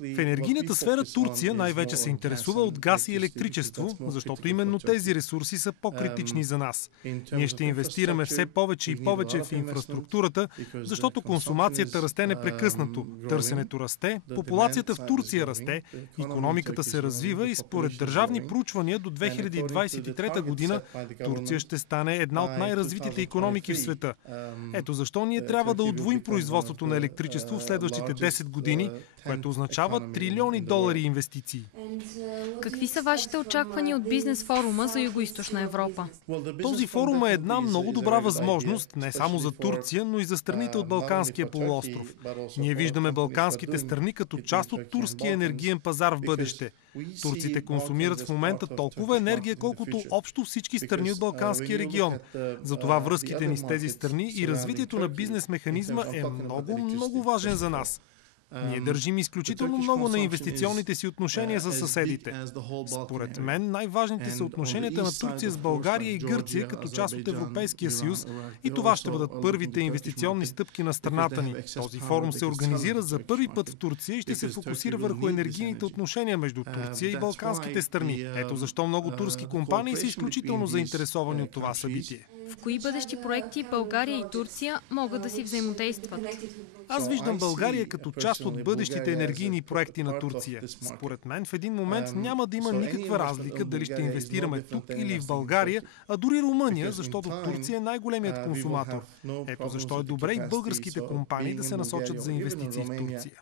В енергийната сфера Турция най-вече се интересува от газ и електричество, защото именно тези ресурси са по-критични за нас. Ние ще инвестираме все повече и повече в инфраструктурата, защото консумацията расте непрекъснато, търсенето расте, популацията в Турция расте, икономиката се развива и според държавни проучвания до 2023 година Турция ще стане една от най-развитите икономики в света. Ето защо ние трябва да удвоим производството на електричество в следващите 10 години, което означава трилиони долари инвестиции. Какви са вашите очаквания от бизнес форума за Югоизточна Европа? Този форум е една много добра възможност не само за Турция, но и за страните от Балканския полуостров. Ние виждаме балканските страни като част от турския енергиен пазар в бъдеще. Турците консумират в момента толкова енергия, колкото общо всички страни от Балканския регион. Затова връзките ни с тези страни и развитието на бизнес механизма е много важен за нас. Ние държим изключително много на инвестиционните си отношения с съседите. Според мен най-важните са отношенията на Турция с България и Гърция като част от Европейския съюз и това ще бъдат първите инвестиционни стъпки на страната ни. Този форум се организира за първи път в Турция и ще се фокусира върху енергийните отношения между Турция и балканските страни. Ето защо много турски компании са изключително заинтересовани от това събитие. В кои бъдещи проекти България и Турция могат да си взаимодействат? Аз виждам България като част от бъдещите енергийни проекти на Турция. Според мен в един момент няма да има никаква разлика дали ще инвестираме тук или в България, а дори Румъния, защото Турция е най-големият консуматор. Ето защо е добре и българските компании да се насочат за инвестиции в Турция.